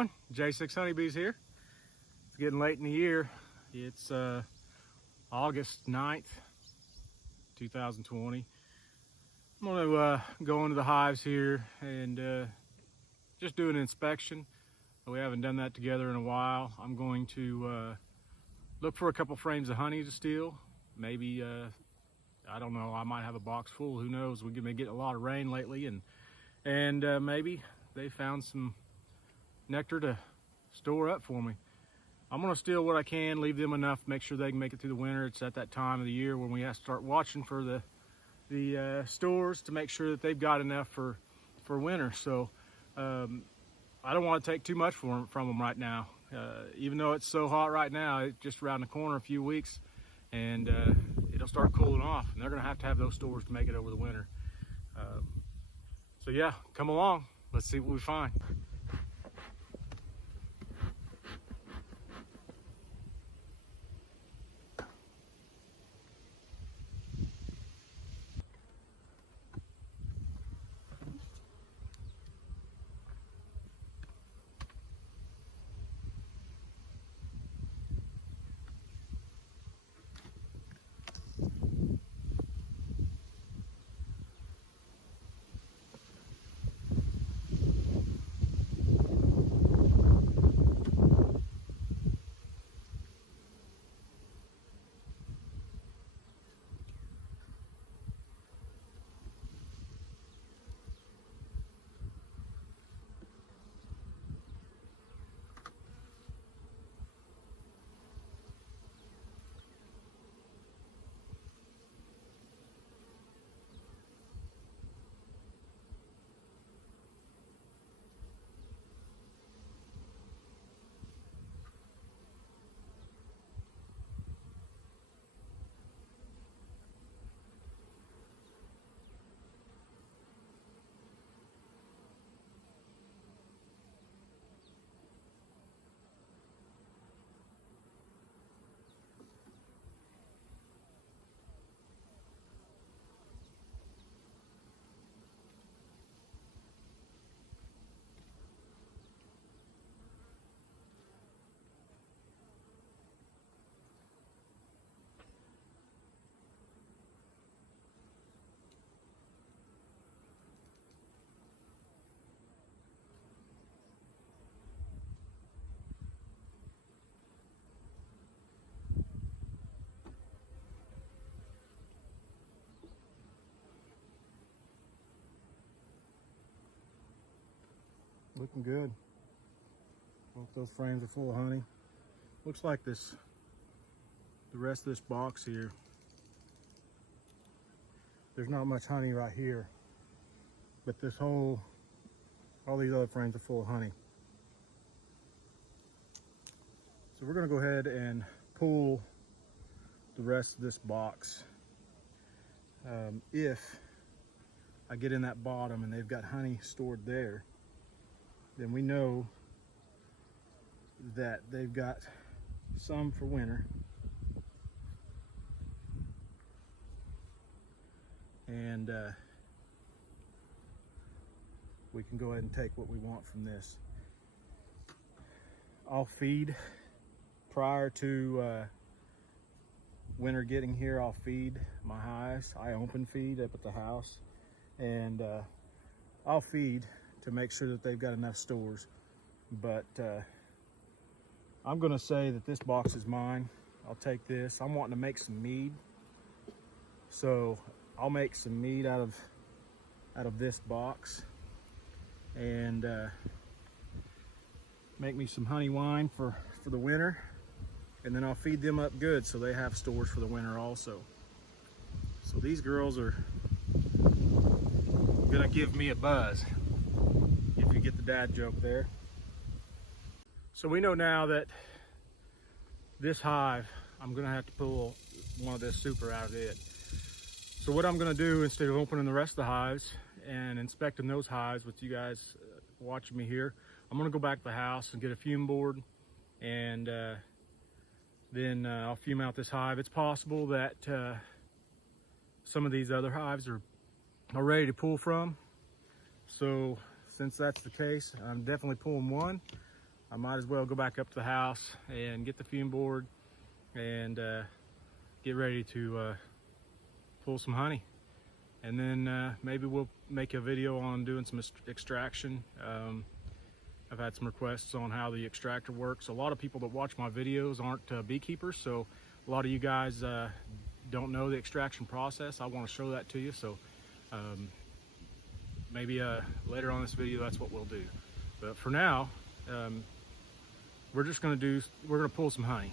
everyone, J6 Honeybees here. It's getting late in the year. It's August 9th, 2020. I'm going to go into the hives here and just do an inspection. We haven't done that together in a while. I'm going to look for a couple frames of honey to steal. Maybe, I don't know, I might have a box full, who knows. We've been getting a lot of rain lately, and maybe they found some nectar to store up for me. I'm gonna steal what I can, leave them enough, make sure they can make it through the winter. It's at that time of the year when we have to start watching for the stores to make sure that they've got enough for winter. So I don't want to take too much from them right now. Even though it's so hot right now, it's just around the corner a few weeks, and it'll start cooling off, and they're gonna have those stores to make it over the winter. So yeah, come along. Let's see what we find. Looking good. Both those frames are full of honey. Looks like the rest of this box here, there's not much honey right here, but all these other frames are full of honey. So we're gonna go ahead and pull the rest of this box. If I get in that bottom and they've got honey stored there, then we know that they've got some for winter. And we can go ahead and take what we want from this. I'll feed prior to winter getting here. I'll feed my hives. I open feed up at the house, and I'll feed to make sure that they've got enough stores. But I'm gonna say that this box is mine. I'll take this. I'm wanting to make some mead, so I'll make some mead out of this box, and make me some honey wine for the winter, and then I'll feed them up good so they have stores for the winter also. So these girls are gonna give me a buzz, if you get the dad joke there. So we know now that this hive, I'm gonna have to pull one of this super out of it. So what I'm gonna do, instead of opening the rest of the hives and inspecting those hives with you guys watching me here, I'm gonna go back to the house and get a fume board, and then I'll fume out this hive. It's possible that some of these other hives are ready to pull from. So since that's the case, I'm definitely pulling one. I might as well go back up to the house and get the fume board and get ready to pull some honey. And then maybe we'll make a video on doing some extraction. I've had some requests on how the extractor works. A lot of people that watch my videos aren't beekeepers, so a lot of you guys don't know the extraction process. I want to show that to you, so maybe later on this video that's what we'll do. But for now, we're gonna pull some honey,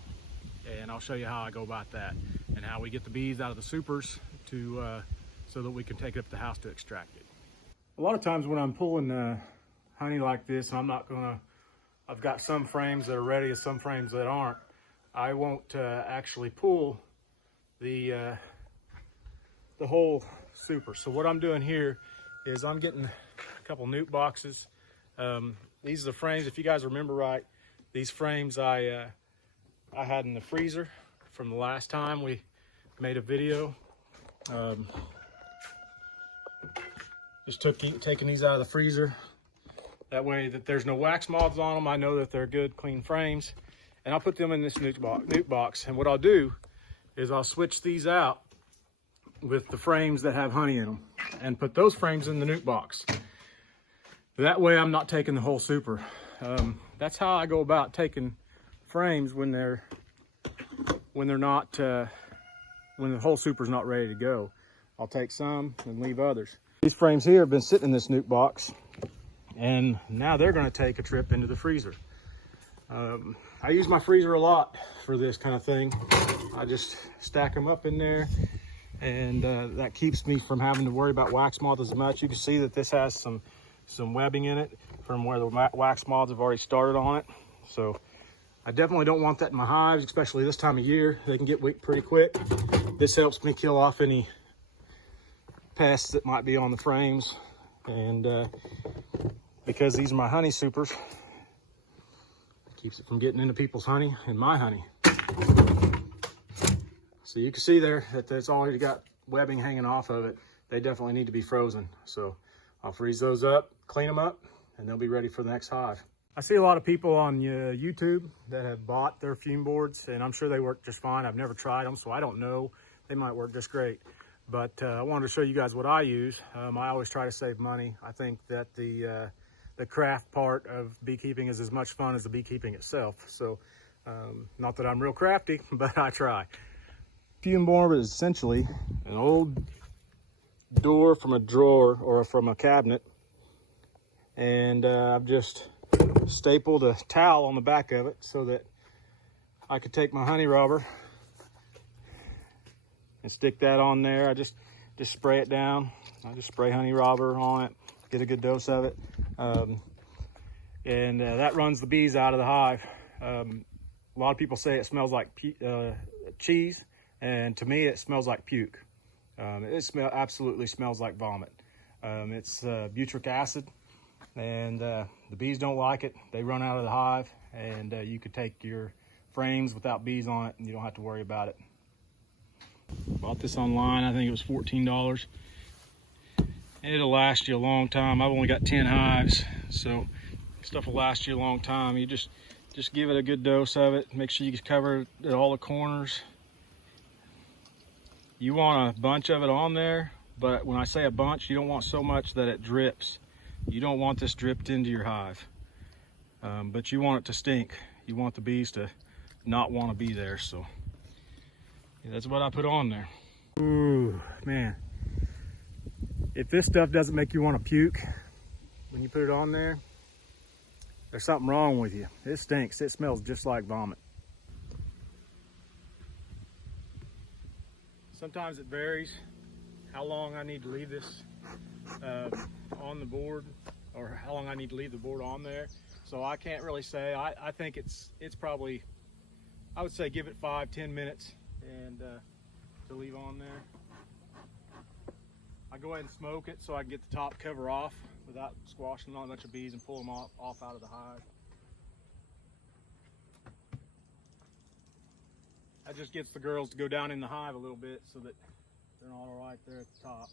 and I'll show you how I go about that and how we get the bees out of the supers to so that we can take it up to the house to extract it. A lot of times when I'm pulling honey like this, I've got some frames that are ready and some frames that aren't. I won't actually pull the whole super. So what I'm doing here is I'm getting a couple newt boxes. These are the frames, if you guys remember right, these frames I had in the freezer from the last time we made a video. Just taking these out of the freezer. That way that there's no wax moths on them. I know that they're good, clean frames. And I'll put them in this newt box. And what I'll do is I'll switch these out with the frames that have honey in them and put those frames in the newt box. That way I'm not taking the whole super. That's how I go about taking frames when the whole super's not ready to go. I'll take some and leave others. These frames here have been sitting in this newt box, and now they're going to take a trip into the freezer. I use my freezer a lot for this kind of thing. I just stack them up in there, and that keeps me from having to worry about wax moths as much. You can see that this has some webbing in it from where the wax moths have already started on it. So I definitely don't want that in my hives, especially this time of year. They can get weak pretty quick. This helps me kill off any pests that might be on the frames. And because these are my honey supers, it keeps it from getting into people's honey and my honey. So you can see there that it's already got webbing hanging off of it. They definitely need to be frozen. So I'll freeze those up, clean them up, and they'll be ready for the next hive. I see a lot of people on YouTube that have bought their fume boards, and I'm sure they work just fine. I've never tried them, so I don't know. They might work just great. But I wanted to show you guys what I use. I always try to save money. I think that the craft part of beekeeping is as much fun as the beekeeping itself. So not that I'm real crafty, but I try. Fume board is essentially an old door from a drawer or from a cabinet, and I've just stapled a towel on the back of it so that I could take my honey robber and stick that on there. I just spray it down. I just spray honey robber on it, get a good dose of it, and that runs the bees out of the hive. A lot of people say it smells like cheese, and to me it smells like puke. It absolutely smells like vomit. It's butyric acid, and the bees don't like it. They run out of the hive, and you could take your frames without bees on it and you don't have to worry about it. Bought this online. I think it was $14, and it'll last you a long time. I've only got 10 hives, so stuff will last you a long time. You just give it a good dose of it. Make sure you cover it at all the corners. You want a bunch of it on there, but when I say a bunch, you don't want so much that it drips. You don't want this dripped into your hive, but you want it to stink. You want the bees to not want to be there, so yeah, that's what I put on there. Ooh, man. If this stuff doesn't make you want to puke when you put it on there, there's something wrong with you. It stinks. It smells just like vomit. Sometimes it varies how long I need to leave this on the board, or how long I need to leave the board on there. So I can't really say. I think it's probably, I would say give it 5-10 minutes and to leave on there. I go ahead and smoke it so I can get the top cover off without squashing on a bunch of bees and pull them off out of the hive. That just gets the girls to go down in the hive a little bit so that they're not all right there at the top.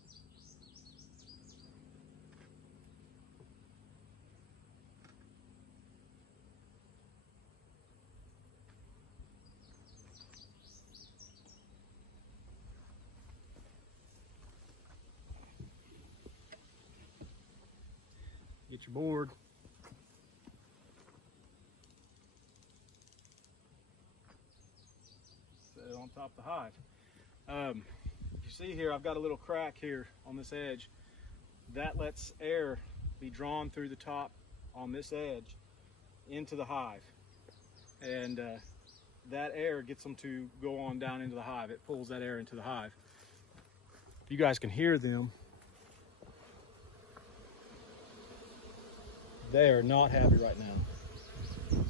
Get your board. Set it on top of the hive. You see here, I've got a little crack here on this edge. That lets air be drawn through the top on this edge into the hive. And that air gets them to go on down into the hive. It pulls that air into the hive. You guys can hear them. They are not happy right now.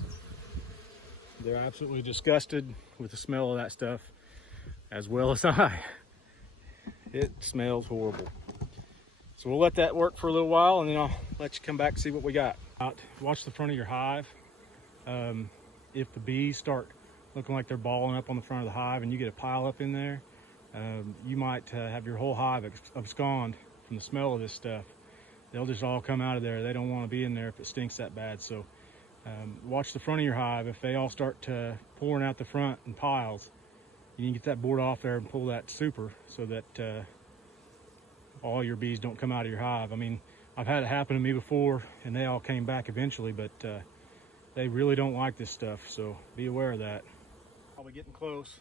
They're absolutely disgusted with the smell of that stuff, as well as I. It smells horrible. So we'll let that work for a little while, and then I'll let you come back and see what we got. Watch the front of your hive. If the bees start looking like they're balling up on the front of the hive and you get a pile up in there, you might have your whole hive abscond from the smell of this stuff. They'll just all come out of there. They don't want to be in there if it stinks that bad. So watch the front of your hive. If they all start pouring out the front in piles, you can get that board off there and pull that super so that all your bees don't come out of your hive. I mean, I've had it happen to me before and they all came back eventually, but they really don't like this stuff, so be aware of that. I'll be getting close.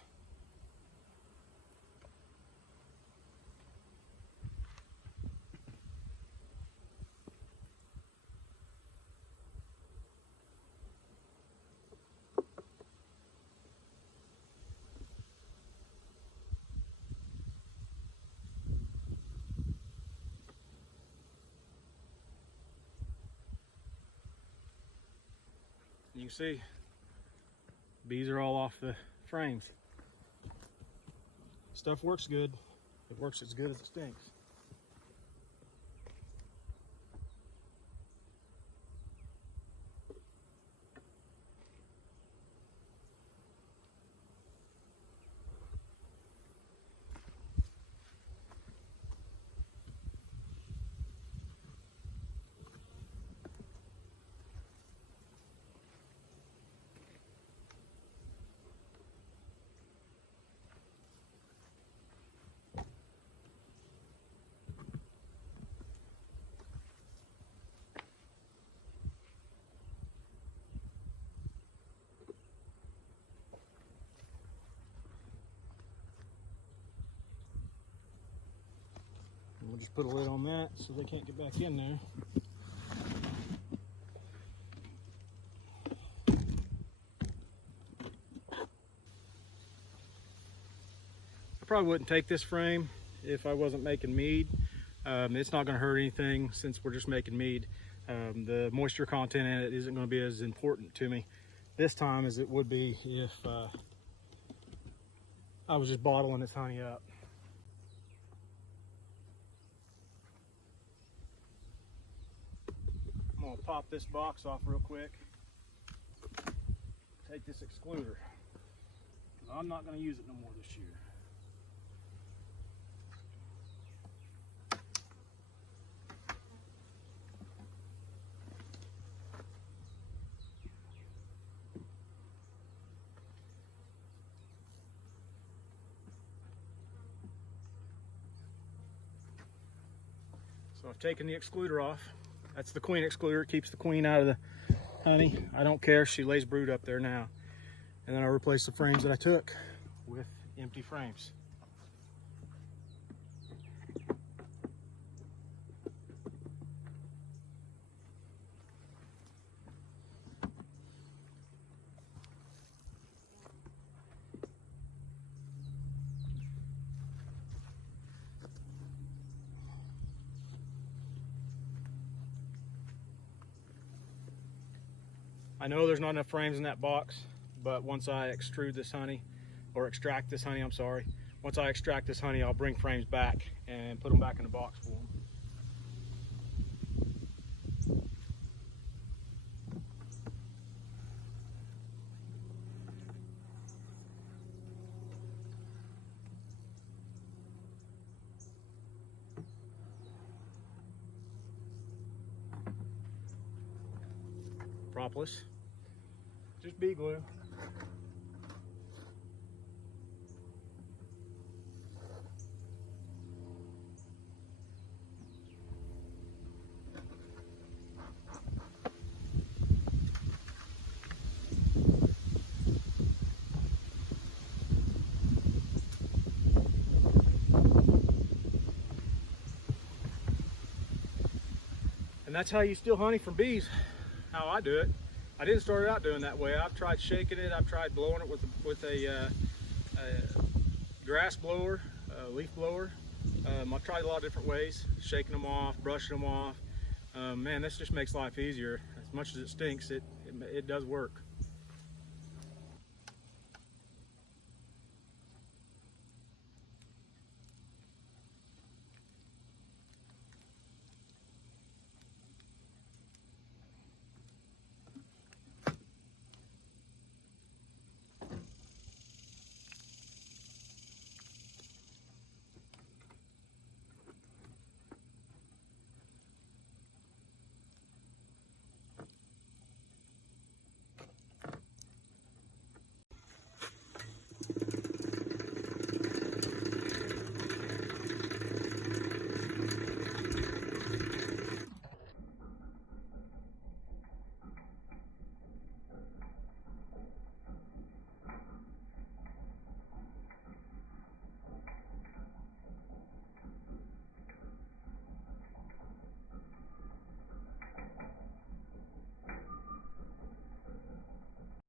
You can see bees are all off the frames. Stuff works good. It works as good as it stinks. We'll just put a lid on that so they can't get back in there. I probably wouldn't take this frame if I wasn't making mead. It's not going to hurt anything since we're just making mead. The moisture content in it isn't going to be as important to me this time as it would be if I was just bottling this honey up. I'm going to pop this box off real quick. Take this excluder. I'm not going to use it no more this year. So I've taken the excluder off. That's the queen excluder. It keeps the queen out of the honey. I don't care. She lays brood up there now. And then I replace the frames that I took with empty frames. I know there's not enough frames in that box, but once I extrude this honey, or extract this honey, I'm sorry. Once I extract this honey, I'll bring frames back and put them back in the box for them. Propolis. Just bee glue. And that's how you steal honey from bees, how I do it. I didn't start out doing that way. I've tried shaking it, I've tried blowing it with a grass blower, a leaf blower. I've tried a lot of different ways, shaking them off, brushing them off. Man, this just makes life easier. As much as it stinks, it does work.